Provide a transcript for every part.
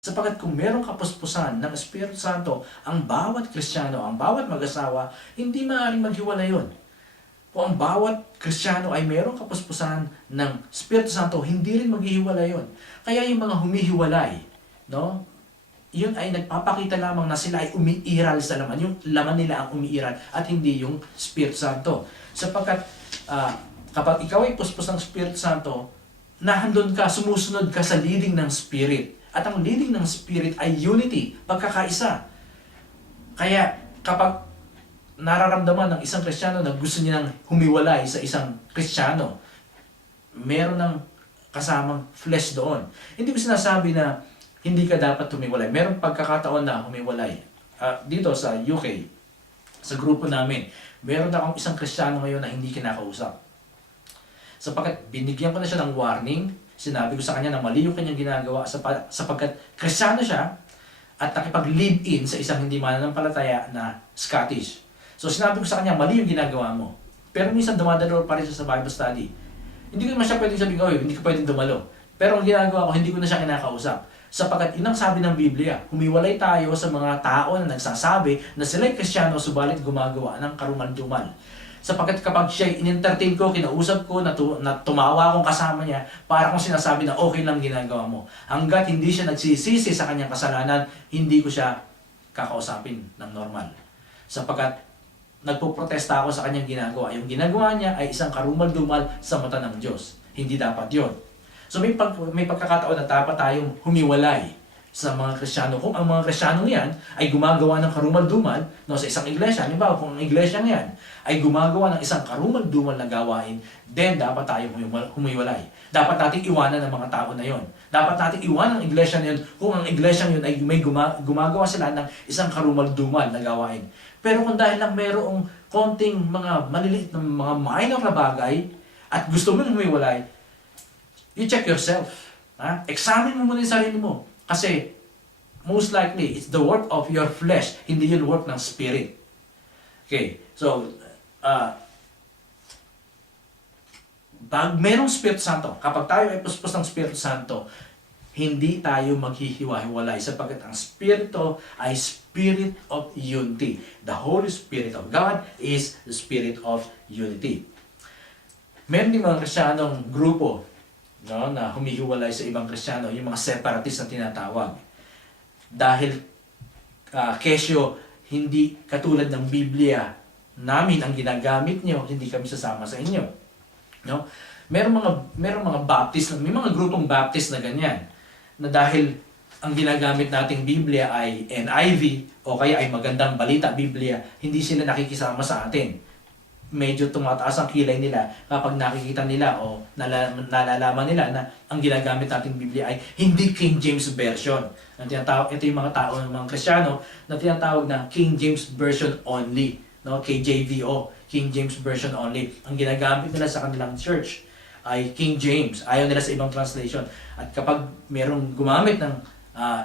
Sapagkat kung merong kapuspusan ng Espiritu Santo, ang bawat Kristiyano, ang bawat mag-asawa, hindi maaaring maghiwalay yun. Kung ang bawat Kristiyano ay merong kapuspusan ng Espiritu Santo, hindi rin maghihiwalay yun. Kaya yung mga humihiwalay, no? Yun ay nagpapakita lamang na sila ay umiiral sa laman. Yung laman nila ang umiiral at hindi yung Espiritu Santo. Sapagkat kapag ikaw ay puspos ng Espiritu Santo, nahandun ka, sumusunod ka sa leading ng Spirit. At ang leading ng Spirit ay unity, pagkakaisa. Kaya kapag nararamdaman ng isang Kristiyano na gusto niya nang humiwalay sa isang Kristiyano, meron ng kasamang flesh doon. Hindi ko sinasabi na hindi ka dapat humiwalay. Meron pagkakataon na humiwalay. Dito sa UK, sa grupo namin, meron akong isang Kristiyano ngayon na hindi kinakausap. Sapagkat binigyan ko na siya ng warning, sinabi ko sa kanya na mali yung kanyang ginagawa sapagkat Kristiyano siya at nakipag-live-in sa isang hindi mananampalataya na Scottish. So sinabi ko sa kanya, mali yung ginagawa mo. Pero minsan dumadalo pa rin siya sa Bible study. Hindi ko naman siya pwedeng sabihin, oy, hindi ka pwedeng dumalo. Pero ang ginagawa ko, hindi ko na siya kinakausap. Sapagkat inang sabi ng Biblia, humiwalay tayo sa mga tao na nagsasabi na sila'y Kristiyano subalit gumagawa ng karumal-dumal. Sapagkat kapag siya in-entertain ko, kinausap ko, na tumawa akong kasama niya, para kong sinasabi na okay lang ginagawa mo. Hanggat hindi siya nagsisisi sa kanyang kasalanan, hindi ko siya kakausapin ng normal. Sapagkat nagpoprotesta ako sa kanyang ginagawa. Yung ginagawa niya ay isang karumal-dumal sa mata ng Diyos. Hindi dapat yon. So may pagkakataon na dapat tayong humiwalay sa mga Kristiyano. Kung ang mga Kristiyano niyan ay gumagawa ng karumal-dumal sa isang iglesia, halimbawa kung ang iglesia niyan ay gumagawa ng isang karumal-dumal na gawain, then dapat tayong humiwalay. Dapat natin iwanan ang mga tao na yon. Dapat natin iwanan ang iglesia na yun kung ang iglesia yun ay may gumagawa sila ng isang karumal-dumal na gawain. Pero kung dahil lang mayroong konting mga maliliit na mga minor na bagay at gusto mo humiwalay, you check yourself. Examine mo muna yung sarili mo. Kasi, most likely, it's the work of your flesh, hindi yung work ng Spirit. Okay, so, merong Espiritu Santo, kapag tayo ay puspos ng Espiritu Santo, hindi tayo maghihiwa-hiwalay sapagkat ang Espiritu ay Spirit of Unity. The Holy Spirit of God is the Spirit of Unity. Meron din mga Kristiyanong grupo na humihiwalay sa ibang Kristiyano, yung mga separatist na tinatawag. Dahil kesyo, hindi katulad ng Biblia namin ang ginagamit nyo, hindi kami sasama sa inyo. No? Merong mga Baptist, may mga grupong Baptist na ganyan, na dahil ang ginagamit nating Biblia ay NIV o kaya ay magandang balita Biblia, hindi sila nakikisama sa atin. Medyo tumataas ang kilay nila kapag nakikita nila o nalalaman nila na ang ginagamit nating Biblia ay hindi King James Version. Ito yung mga tao ng mga Kristiyano na tinatawag na King James Version only, no? KJVO, King James Version only. Ang ginagamit nila sa kanilang church ay King James. Ayaw nila sa ibang translation. At kapag merong gumamit ng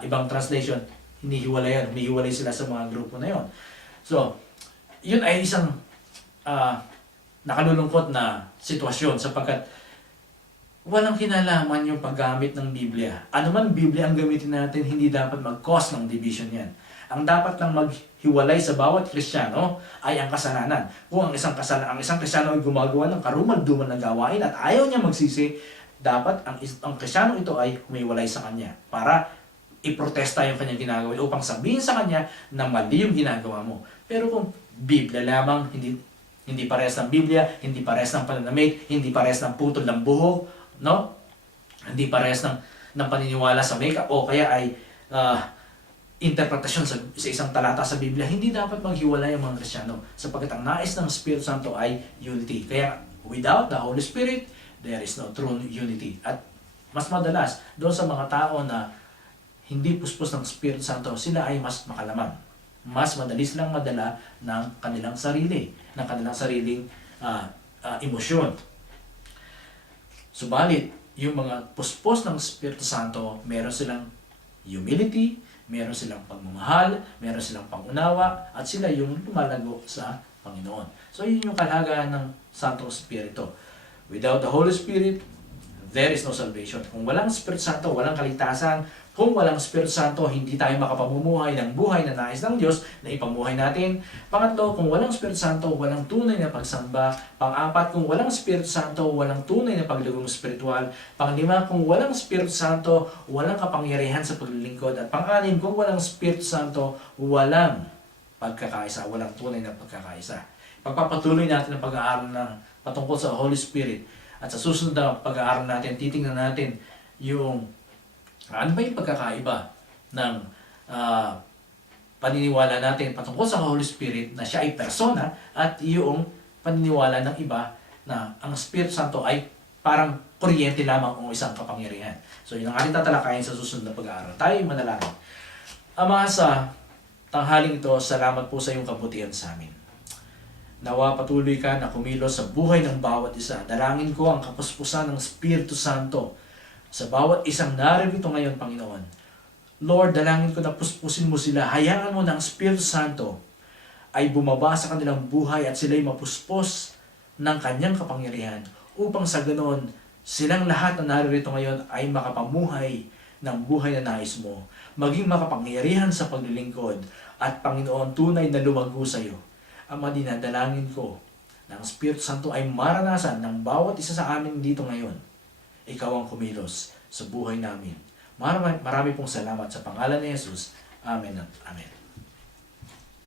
ibang translation, hinihiwalay sila sa mga grupo na yon. So, yun ay isang nakalulungkot na sitwasyon sapagkat walang kinalaman yung paggamit ng Biblia. Ano man Biblia ang gamitin natin, hindi dapat mag-cause ng division yan. Ang dapat lang maghiwalay sa bawat Kristiyano ay ang kasalanan. Kung ang isang Kristiyano ay gumagawa ng karumal-dumal na gawain at ayaw niya magsisi, dapat ang Kristiyano ito ay humiwalay sa kanya para iprotesta yung kanyang ginagawa upang sabihin sa kanya na mali yung ginagawa mo. Pero kung Biblia lamang, hindi parehas ng Biblia, hindi parehas ng pananamit, hindi parehas ng putol ng buhok, no? Hindi parehas ng paniniwala sa makeup o kaya ay interpretasyon sa isang talata sa Biblia, hindi dapat maghiwalay ang mga Kristiyano sapagkat ang nais ng Espiritu Santo ay unity. Kaya without the Holy Spirit, there is no true unity. At mas madalas, doon sa mga tao na hindi puspos ng Espiritu Santo, sila ay mas makalaman. Mas madali silang madala ng kanilang sarili, ng kanilang sariling emosyon. Subalit, yung mga puspos ng Espiritu Santo, meron silang humility, meron silang pagmamahal, meron silang pangunawa, at sila yung lumalago sa Panginoon. So, yun yung kalagayan ng Santong Espiritu. Without the Holy Spirit, there is no salvation. Kung walang Espiritu Santo, walang kaligtasan, Kung walang Espiritu Santo, hindi tayo makapamumuhay ng buhay na nais ng Diyos na ipamuhay natin. Pangatlo, kung walang Espiritu Santo, walang tunay na pagsamba. Pang-apat, kung walang Espiritu Santo, walang tunay na paglugong espiritual. Pang-lima, kung walang Espiritu Santo, walang kapangyarihan sa paglilingkod. At pang-anim, kung walang Espiritu Santo, walang pagkakaisa, walang tunay na pagkakaisa. Pagpapatuloy natin ang pag-aaral na patungkol sa Holy Spirit. At sa susunod na pag-aaral natin, titingnan natin yung ano ba yung pagkakaiba ng paniniwala natin patungkol sa Holy Spirit na siya ay persona at yung paniniwala ng iba na ang Espiritu Santo ay parang kuryente lamang o isang kapangyarihan. So yun ang ating tatalakayin sa susunod na pag-aaral. Tayo manalangin. Ama, sa tanghaling ito, salamat po sa iyong kabutihan sa amin. Nawa patuloy ka na kumilos sa buhay ng bawat isa. Dalangin ko ang kapuspusan ng Espiritu Santo sa bawat isang naririto ngayon, Panginoon. Lord, dalangin ko na puspusin mo sila. Hayaan mo na ang Espiritu Santo ay bumaba sa kanilang buhay at sila'y mapuspos ng kanyang kapangyarihan upang sa ganon, silang lahat na naririto ngayon ay makapamuhay ng buhay na nais mo, maging makapangyarihan sa paglilingkod at Panginoon, tunay na lumago sa iyo. Ama, dinadalangin ko na ang Espiritu Santo ay maranasan ng bawat isa sa amin dito ngayon. Ikaw ang kumilos sa buhay namin. Marami pong salamat sa pangalan ni Jesus. Amen at Amen.